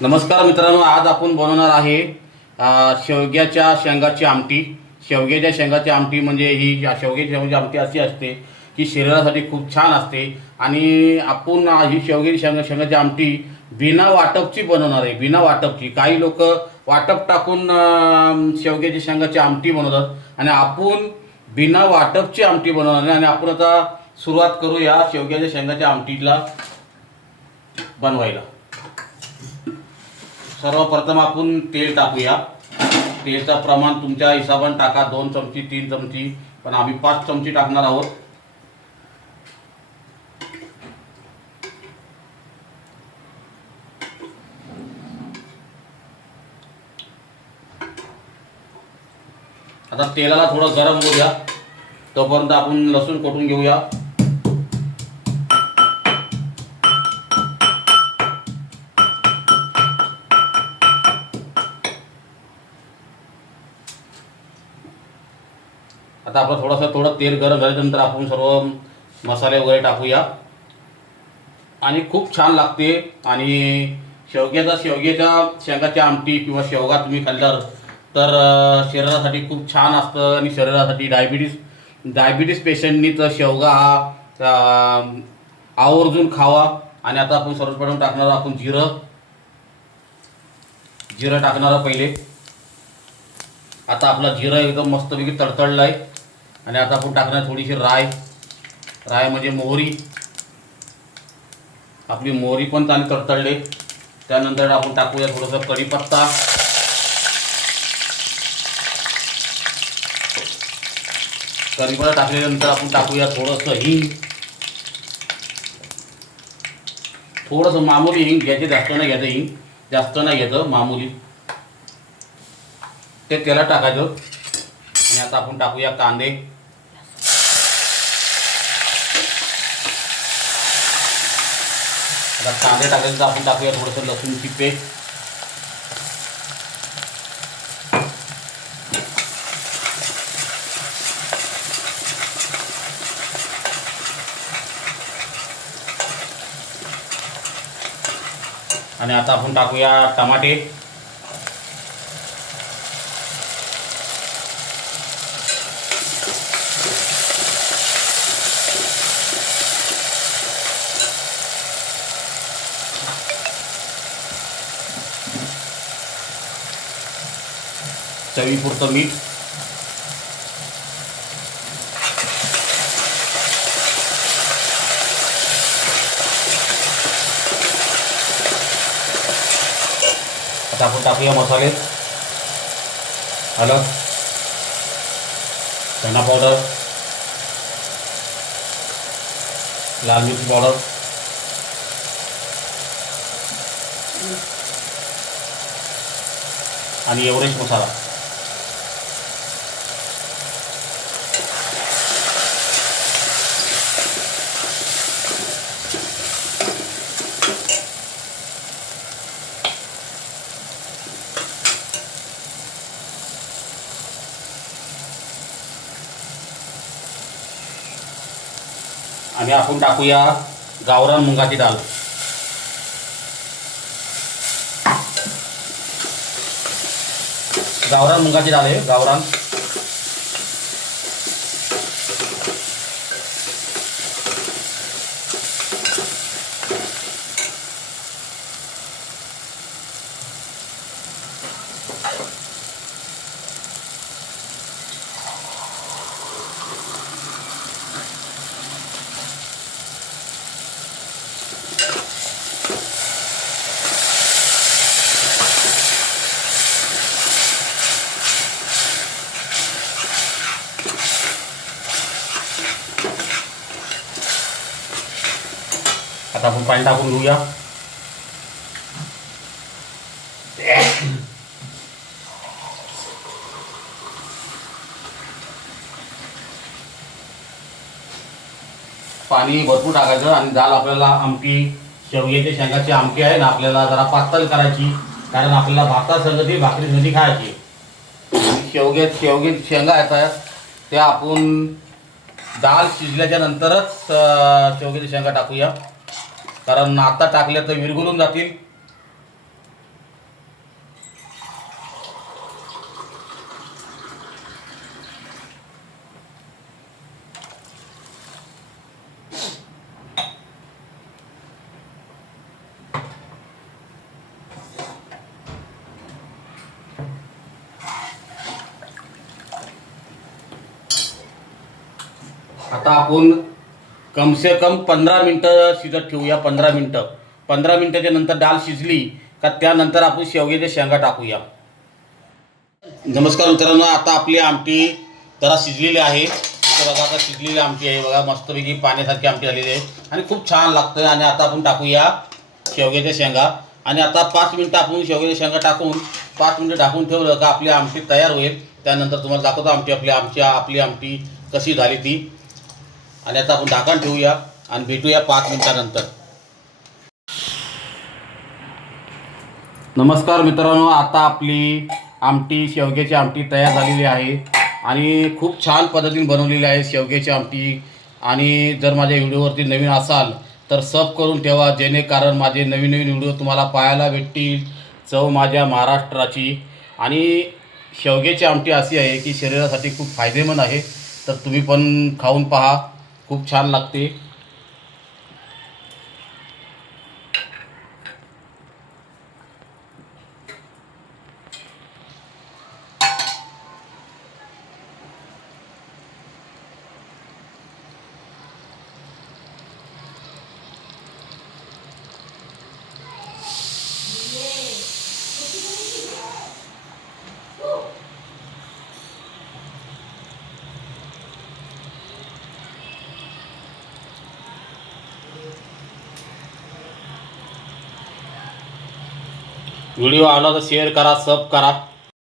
नमस्कार मित्रांनो, आज आपण बनवणार आहे शेवग्याच्या शेंगाची आमटी. शेवग्याच्या शेंगाची आमटी म्हणजे ही शेवग्याची शेंगाची आमटी अशी असते की शरीरासाठी खूप छान असते. आणि आपण ही शेवग्याची शेंगाची आमटी बिना वाटपची बनवणार आहे. बिना वाटपची. काही लोक वाटप टाकून शेवग्याची शेंगाची आमटी बनवतात आणि आपण बिना वाटपची आमटी बनवणार आहे. आणि आपण आता सुरुवात करूया शेवग्याच्या शेंगाच्या आमटीला बनवायला. सर्वप्रथम आपण तेल टाकूया. तेलचं प्रमाण तुमच्या हिशोबाने टाका. 2 चमची 3 चमची, पण आम्ही 5 चमची टाकणार आहोत. आता तेलाला थोडं गरम होऊ द्या, तोपर्यंत आपण लसूण कुटून घेऊया. आता आपलं थोडं तेल गरम झाल्यानंतर आपण सर्व मसाले वगैरे टाकूया आणि खूप छान लागते. आणि शेवग्याच्या शेंगाची आमटी किंवा शेवगा तुम्ही खाल्ल्यावर तर शरीरासाठी खूप छान असतं. आणि शरीरासाठी डायबिटीस पेशंटनी तर शेवगा हा आवर्जून खावा. आणि आता आपण सर्वप्रथम टाकणार आपण जिरं टाकणार पहिले. आता आपला जिरं एकदम मस्तपैकी तडतडलं आहे. आणि आता आपण टाकणार थोडीशी राय म्हणजे मोहरी. आपली मोहरी पण चांगली तडतडले. त्यानंतर आपण टाकूया थोडंसं कढीपत्ता. कढीपत्ता टाकल्यानंतर आपण टाकूया थोडंसं हिंग. थोडंसं मामूली हिंग घ्यायचे, जास्त नाही घ्यायचं. हिंग जास्त नाही घ्यायचं, मामूली. ते तेलात टाकायचं. आणि आता आपण टाकूया कांदे. आता कांदे टाकायचं आपण टाकूया थोडंसं लसूणची पेस्ट. आणि आता आपण टाकूया टमाटे. चवीपुरतं मीठ. आता आपण टाकूया मसाले. हळद, धना पावडर, लाल मिरची पावडर, आणि एव्हरेस्ट मसाला. आणि आपण टाकूया गावरान मुगाची डाळ. गावरान मुगाची डाळ आहे, गावरान. आता आपण पाणी टाकून घेऊया. पाणी भरपूर टाकायचं. आणि डाळ आपल्याला आमटी, शेवग्याच्या शेंगाची आमटी आहे ना, आपल्याला जरा पातळ करायची. कारण आपल्याला भातासंगती भाकरी संगती खायची. शेवग्याची शेंगा येतात त्या आपण डाळ शिजल्याच्या नंतरच शेवग्याच्या शेंगा टाकूया. कारण आता टाकल्या तर विरघळून जातील. आता आपण कम से कम 15 मिनटं शिजत ठेवूया. 15 मिनटाच्या नंतर डाळ शिजली का त्यानंतर आपण शेवग्याच्या शेंगा टाकूया. नमस्कार मित्रांनो, आता आपली आमटी जरा शिजलेली आहे. तर बघा आता शिजलेली आमटी आहे बघा, मस्तपैकी पाण्यासारखी आमटी झालेली आहे आणि खूप छान लागतं. आणि आता आपण टाकूया शेवग्याच्या शेंगा. आणि आता 5 मिनटं आपण शेवग्याच्या शेंगा टाकून 5 मिनटं ढाकून ठेवलं का आपली आमटी तयार होईल. त्यानंतर तुम्हाला दाखवतो आपली आमटी कशी झाली ती. आणि आता आपण ढाकण ठेवूया आणि भेटूया 5 मिनटानंतर. नमस्कार मित्रांनो, आता आपली शेवग्याची आमटी तयार झालेली आहे आणि खूप छान पद्धतीने बनवलेली आहे शेवग्याची आमटी. आणि जर माझ्या व्हिडिओवरती नवीन असाल तर सब करून ठेवा, जेणेकरून माझे नवीन व्हिडिओ तुम्हाला पाहायला भेटतील. चव माझ्या महाराष्ट्राची. आणि शेवग्याची आमटी अशी आहे की शरीरासाठी खूप फायदेमंद आहे. तर तुम्ही पण खाऊन पहा, खूप छान लागते. व्हिडिओ आवडला तर शेअर करा, सब करा.